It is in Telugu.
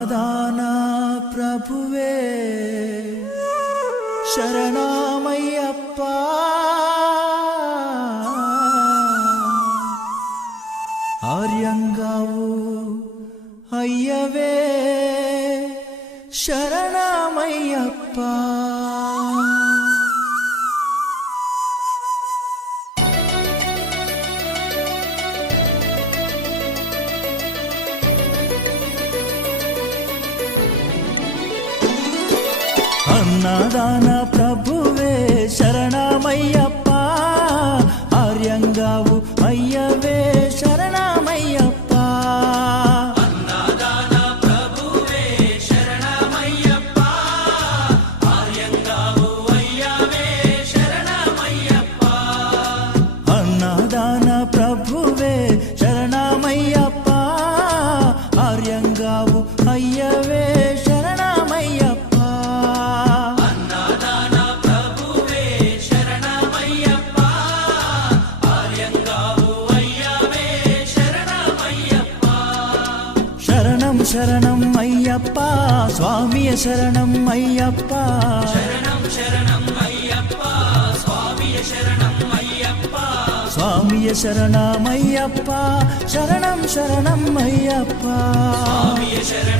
దాన ప్రభువే శరణమయ్యప్ప ఆర్యంగావు అయ్యవే శరణమయ్యప్ప అన్నదాన ప్రభువే శరణమయ్యప్ప ఆర్యంగావు అయ్యవే శరణమయ్యప్ప అన్నదాన ప్రభువే శరణమయ్యప్ప ఆర్యంగావు అయ్యవే శరణమయ్యప్ప అన్నదాన ప్రభువే శరణమయ్యప్ప ఆర్యంగావు అయ్యవే శరణం అయ్యప్ప స్వామియ శరణం అయ్యప్ప శరణం శరణం అయ్యప్ప స్వామియ శరణం అయ్యప్ప స్వామియ శరణమయ్యప్ప శరణం శరణం అయ్యప్ప స్వామియ శరణం